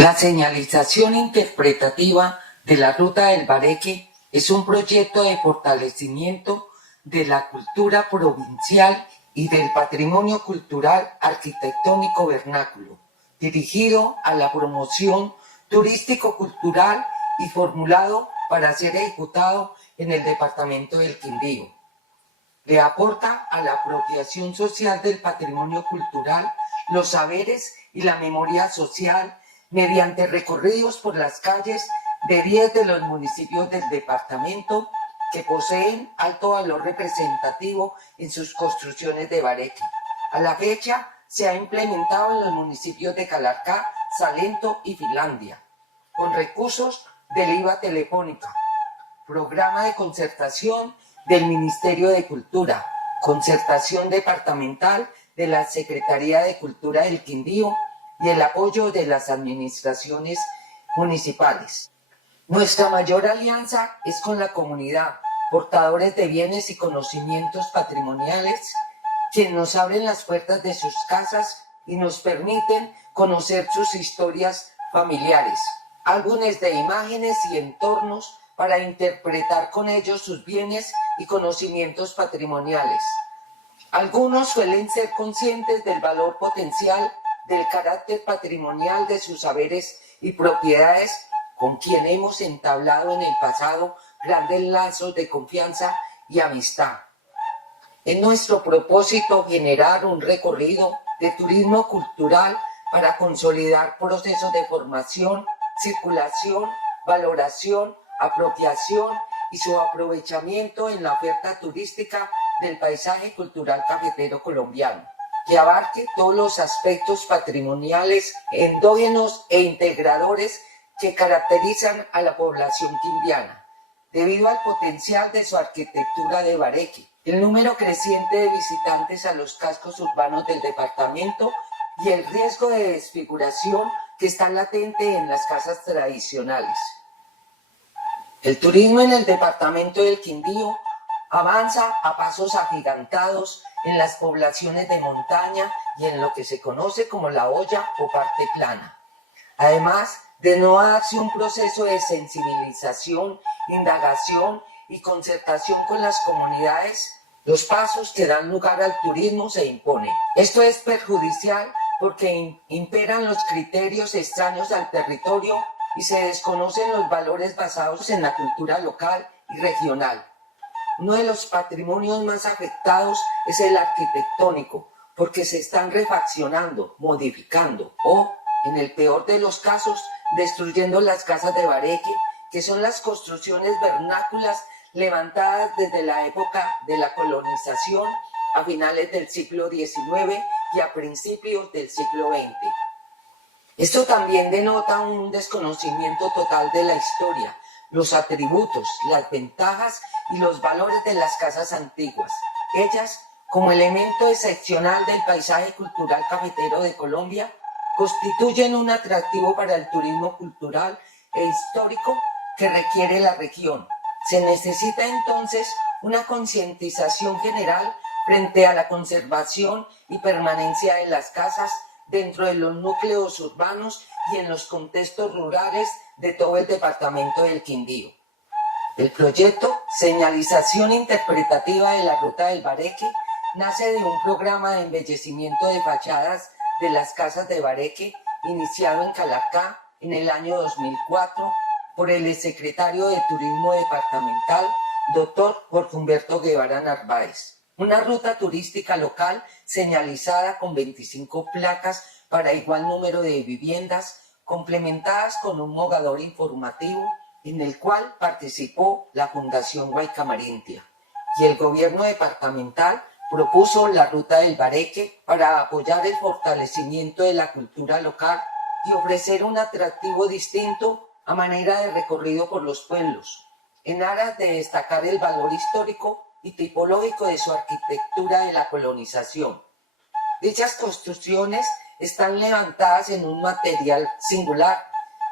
La señalización interpretativa de la Ruta del Bareque es un proyecto de fortalecimiento de la cultura provincial y del patrimonio cultural arquitectónico vernáculo, dirigido a la promoción turístico-cultural y formulado para ser ejecutado en el departamento del Quindío. Le aporta a la apropiación social del patrimonio cultural, los saberes y la memoria social mediante recorridos por las calles de 10 de los municipios del departamento que poseen alto valor representativo en sus construcciones de Bareque. A la fecha se ha implementado en los municipios de Calarcá, Salento y Finlandia, con recursos del IVA telefónica, programa de concertación del Ministerio de Cultura, concertación departamental de la Secretaría de Cultura del Quindío y el apoyo de las administraciones municipales. Nuestra mayor alianza es con la comunidad, portadores de bienes y conocimientos patrimoniales, quienes nos abren las puertas de sus casas y nos permiten conocer sus historias familiares, álbumes de imágenes y entornos para interpretar con ellos sus bienes y conocimientos patrimoniales. Algunos suelen ser conscientes del valor potencial del carácter patrimonial de sus saberes y propiedades con quien hemos entablado en el pasado grandes lazos de confianza y amistad. Es nuestro propósito generar un recorrido de turismo cultural para consolidar procesos de formación, circulación, valoración, apropiación y su aprovechamiento en la oferta turística del paisaje cultural cafetero colombiano, que abarque todos los aspectos patrimoniales, endógenos e integradores que caracterizan a la población quindiana, debido al potencial de su arquitectura de Bareque, el número creciente de visitantes a los cascos urbanos del departamento y el riesgo de desfiguración que está latente en las casas tradicionales. El turismo en el departamento del Quindío avanza a pasos agigantados en las poblaciones de montaña y en lo que se conoce como la olla o parte plana. Además de no darse un proceso de sensibilización, indagación y concertación con las comunidades, los pasos que dan lugar al turismo se imponen. Esto es perjudicial porque imperan los criterios extraños al territorio y se desconocen los valores basados en la cultura local y regional. Uno de los patrimonios más afectados es el arquitectónico, porque se están refaccionando, modificando o, en el peor de los casos, destruyendo las casas de Bareque, que son las construcciones vernáculas levantadas desde la época de la colonización a finales del siglo XIX y a principios del siglo XX. Esto también denota un desconocimiento total de la historia, los atributos, las ventajas y los valores de las casas antiguas. Ellas, como elemento excepcional del paisaje cultural cafetero de Colombia, constituyen un atractivo para el turismo cultural e histórico que requiere la región. Se necesita entonces una concientización general frente a la conservación y permanencia de las casas dentro de los núcleos urbanos y en los contextos rurales de todo el departamento del Quindío. El proyecto Señalización Interpretativa de la Ruta del Bareque nace de un programa de embellecimiento de fachadas de las casas de Bareque iniciado en Calarcá en el año 2004 por el exsecretario de Turismo Departamental, doctor Jorge Humberto Guevara Narváez. Una ruta turística local señalizada con 25 placas para igual número de viviendas, complementadas con un mogador informativo en el cual participó la Fundación Guaycamarintia, y el gobierno departamental propuso la Ruta del Bareque para apoyar el fortalecimiento de la cultura local y ofrecer un atractivo distinto a manera de recorrido por los pueblos, en aras de destacar el valor histórico y tipológico de su arquitectura de la colonización. Dichas construcciones están levantadas en un material singular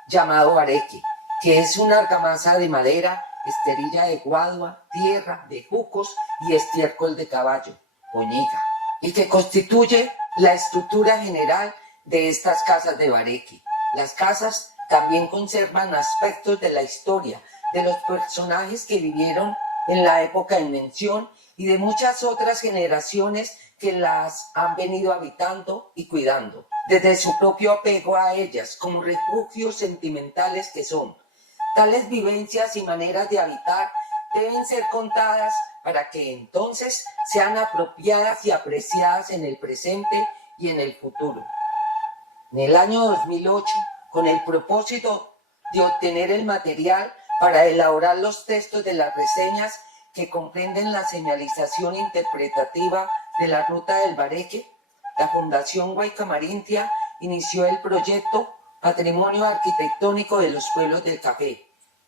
llamado bareque, que es una argamasa de madera, esterilla de guadua, tierra, de jucos y estiércol de caballo, poñiga, y que constituye la estructura general de estas casas de bareque. Las casas también conservan aspectos de la historia, de los personajes que vivieron en la época en mención y de muchas otras generaciones que las han venido habitando y cuidando, desde su propio apego a ellas como refugios sentimentales que son. Tales vivencias y maneras de habitar deben ser contadas para que entonces sean apropiadas y apreciadas en el presente y en el futuro. En el año 2008, con el propósito de obtener el material para elaborar los textos de las reseñas que comprenden la señalización interpretativa de la Ruta del Bareque, la Fundación Guaycamarintia inició el proyecto Patrimonio Arquitectónico de los Pueblos del Café,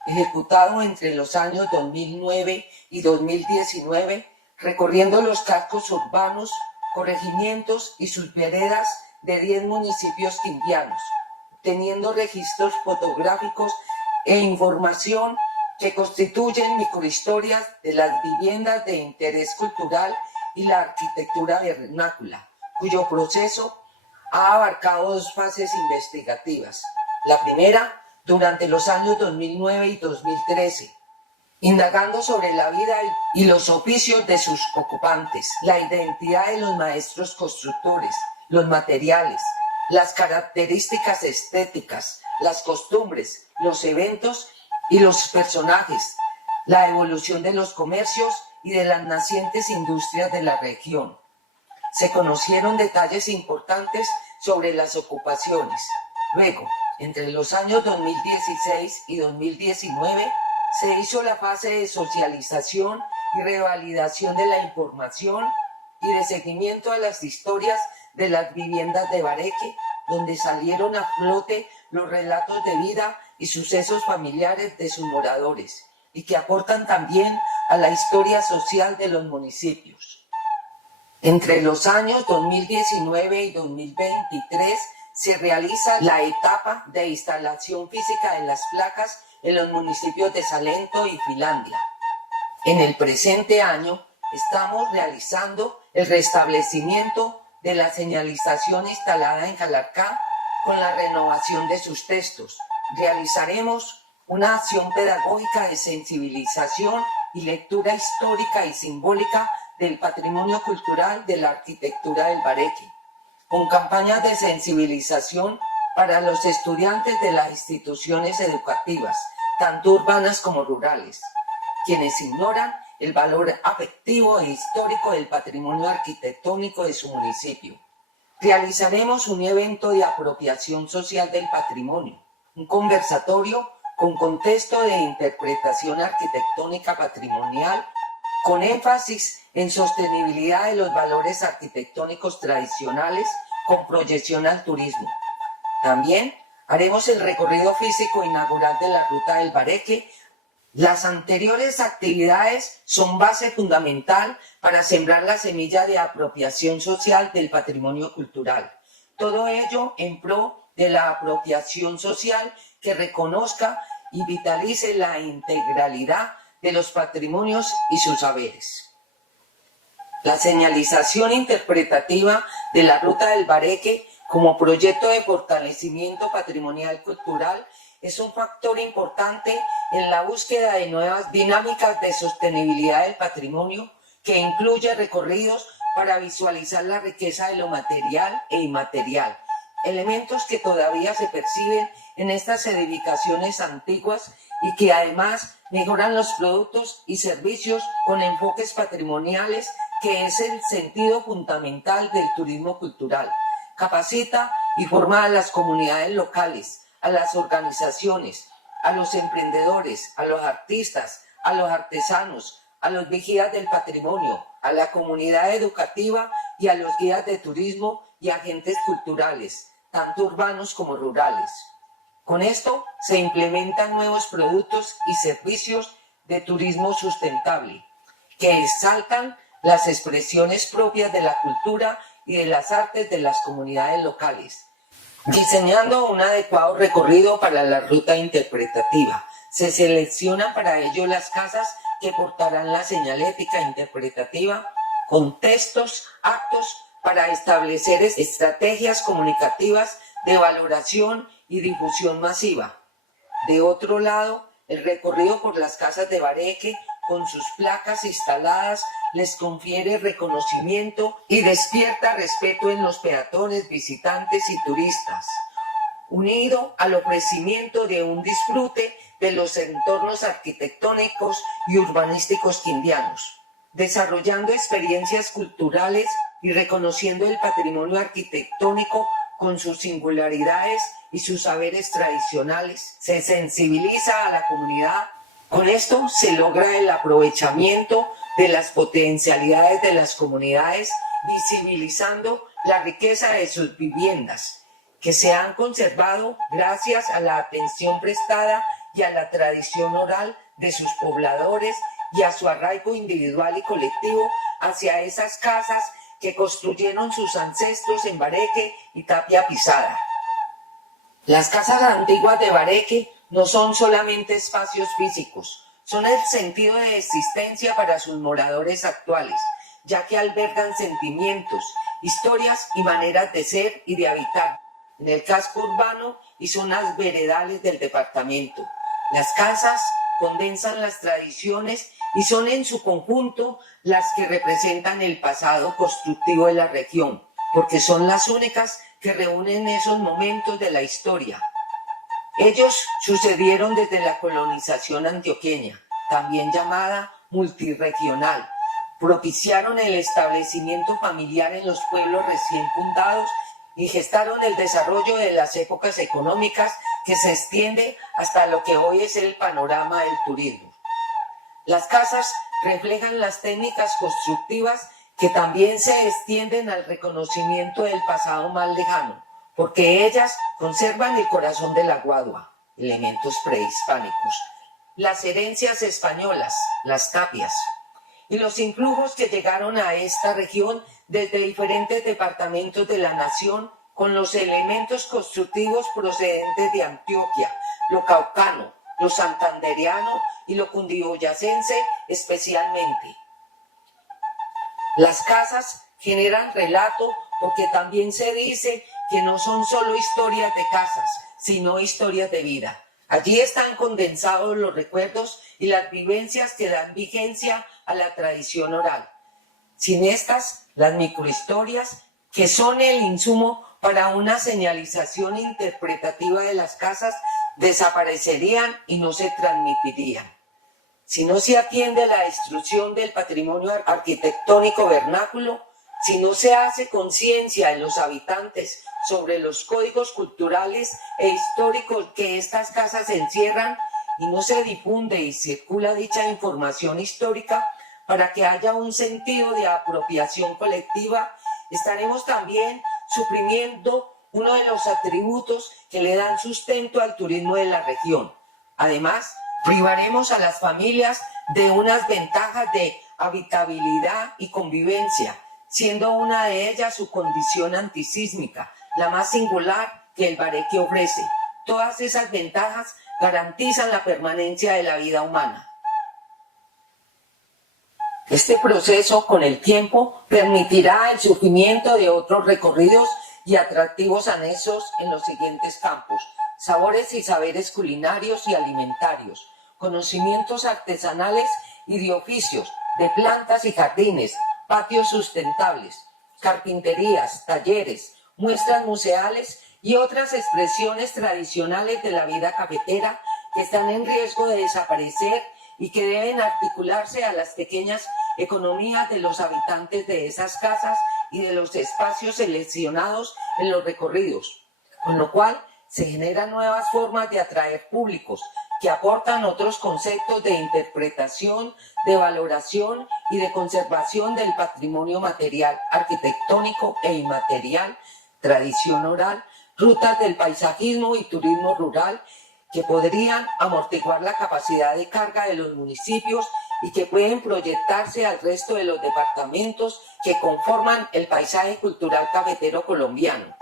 ejecutado entre los años 2009 y 2019, recorriendo los cascos urbanos, corregimientos y sus veredas de 10 municipios quindianos, teniendo registros fotográficos e información que constituyen microhistorias de las viviendas de interés cultural y la arquitectura vernácula, cuyo proceso ha abarcado dos fases investigativas. La primera, durante los años 2009 y 2013, indagando sobre la vida y los oficios de sus ocupantes, la identidad de los maestros constructores, los materiales, las características estéticas, las costumbres, los eventos y los personajes, la evolución de los comercios y de las nacientes industrias de la región. Se conocieron detalles importantes sobre las ocupaciones. Luego, entre los años 2016 y 2019, se hizo la fase de socialización y revalidación de la información y de seguimiento a las historias de las viviendas de Bareque, donde salieron a flote los relatos de vida y sucesos familiares de sus moradores, y que aportan también a la historia social de los municipios. Entre los años 2019 y 2023 se realiza la etapa de instalación física de las placas en los municipios de Salento y Finlandia. En el presente año estamos realizando el restablecimiento de la señalización instalada en Calarcá con la renovación de sus textos. Realizaremos una acción pedagógica de sensibilización y lectura histórica y simbólica del patrimonio cultural de la arquitectura del Bareque, con campañas de sensibilización para los estudiantes de las instituciones educativas, tanto urbanas como rurales, quienes ignoran el valor afectivo e histórico del patrimonio arquitectónico de su municipio. Realizaremos un evento de apropiación social del patrimonio, un conversatorio con contexto de interpretación arquitectónica patrimonial, con énfasis en sostenibilidad de los valores arquitectónicos tradicionales con proyección al turismo. También haremos el recorrido físico inaugural de la Ruta del Bareque. Las anteriores actividades son base fundamental para sembrar la semilla de apropiación social del patrimonio cultural. Todo ello en pro de la apropiación social que reconozca y vitalice la integralidad de los patrimonios y sus saberes. La señalización interpretativa de la Ruta del Bareque como proyecto de fortalecimiento patrimonial cultural es un factor importante en la búsqueda de nuevas dinámicas de sostenibilidad del patrimonio que incluye recorridos para visualizar la riqueza de lo material e inmaterial, elementos que todavía se perciben en estas edificaciones antiguas y que además mejoran los productos y servicios con enfoques patrimoniales, que es el sentido fundamental del turismo cultural. Capacita y forma a las comunidades locales, a las organizaciones, a los emprendedores, a los artistas, a los artesanos, a los vigías del patrimonio, a la comunidad educativa y a los guías de turismo y agentes culturales, tanto urbanos como rurales. Con esto se implementan nuevos productos y servicios de turismo sustentable, que exaltan las expresiones propias de la cultura y de las artes de las comunidades locales. Diseñando un adecuado recorrido para la ruta interpretativa, se seleccionan para ello las casas que portarán la señalética interpretativa con textos aptos para establecer estrategias comunicativas de valoración y difusión masiva. De otro lado, el recorrido por las casas de Bareque, con sus placas instaladas, les confiere reconocimiento y despierta respeto en los peatones, visitantes y turistas, unido al ofrecimiento de un disfrute de los entornos arquitectónicos y urbanísticos quindianos, desarrollando experiencias culturales y reconociendo el patrimonio arquitectónico con sus singularidades y sus saberes tradicionales. Se sensibiliza a la comunidad. Con esto se logra el aprovechamiento de las potencialidades de las comunidades, visibilizando la riqueza de sus viviendas, que se han conservado gracias a la atención prestada y a la tradición oral de sus pobladores y a su arraigo individual y colectivo hacia esas casas que construyeron sus ancestros en Bareque y Tapia Pisada. Las casas antiguas de Bareque no son solamente espacios físicos, son el sentido de existencia para sus moradores actuales, ya que albergan sentimientos, historias y maneras de ser y de habitar en el casco urbano y zonas veredales del departamento. Las casas condensan las tradiciones y son en su conjunto las que representan el pasado constructivo de la región, porque son las únicas que reúnen esos momentos de la historia. Ellos sucedieron desde la colonización antioqueña, también llamada multirregional, propiciaron el establecimiento familiar en los pueblos recién fundados y gestaron el desarrollo de las épocas económicas que se extiende hasta lo que hoy es el panorama del turismo. Las casas reflejan las técnicas constructivas que también se extienden al reconocimiento del pasado más lejano, porque ellas conservan el corazón de la guadua, elementos prehispánicos, las herencias españolas, las tapias, y los influjos que llegaron a esta región desde diferentes departamentos de la nación con los elementos constructivos procedentes de Antioquia, lo caucano, lo santandereano y lo cundiboyacense especialmente. Las casas generan relato porque también se dice que no son solo historias de casas, sino historias de vida. Allí están condensados los recuerdos y las vivencias que dan vigencia a la tradición oral. Sin estas, las microhistorias, que son el insumo para una señalización interpretativa de las casas, desaparecerían y no se transmitirían. Si no se atiende a la destrucción del patrimonio arquitectónico vernáculo, si no se hace conciencia en los habitantes sobre los códigos culturales e históricos que estas casas encierran, y no se difunde y circula dicha información histórica para que haya un sentido de apropiación colectiva, estaremos también suprimiendo uno de los atributos que le dan sustento al turismo de la región. Además, privaremos a las familias de unas ventajas de habitabilidad y convivencia, siendo una de ellas su condición antisísmica, la más singular que el Bareque ofrece. Todas esas ventajas garantizan la permanencia de la vida humana. Este proceso, con el tiempo, permitirá el surgimiento de otros recorridos y atractivos anexos en los siguientes campos: sabores y saberes culinarios y alimentarios, conocimientos artesanales y de oficios, de plantas y jardines, patios sustentables, carpinterías, talleres, muestras museales y otras expresiones tradicionales de la vida cafetera que están en riesgo de desaparecer y que deben articularse a las pequeñas economías de los habitantes de esas casas y de los espacios seleccionados en los recorridos, con lo cual se generan nuevas formas de atraer públicos que aportan otros conceptos de interpretación, de valoración y de conservación del patrimonio material, arquitectónico e inmaterial, tradición oral, rutas del paisajismo y turismo rural, que podrían amortiguar la capacidad de carga de los municipios y que pueden proyectarse al resto de los departamentos que conforman el paisaje cultural cafetero colombiano,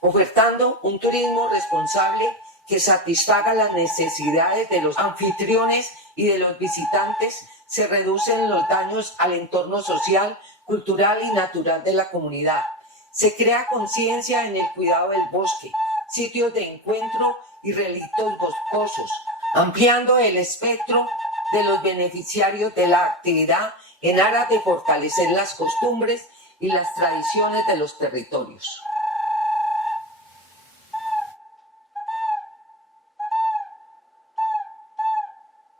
ofertando un turismo responsable que satisfaga las necesidades de los anfitriones y de los visitantes. Se reducen los daños al entorno social, cultural y natural de la comunidad. Se crea conciencia en el cuidado del bosque, sitios de encuentro y relictos boscosos, ampliando el espectro de los beneficiarios de la actividad en aras de fortalecer las costumbres y las tradiciones de los territorios.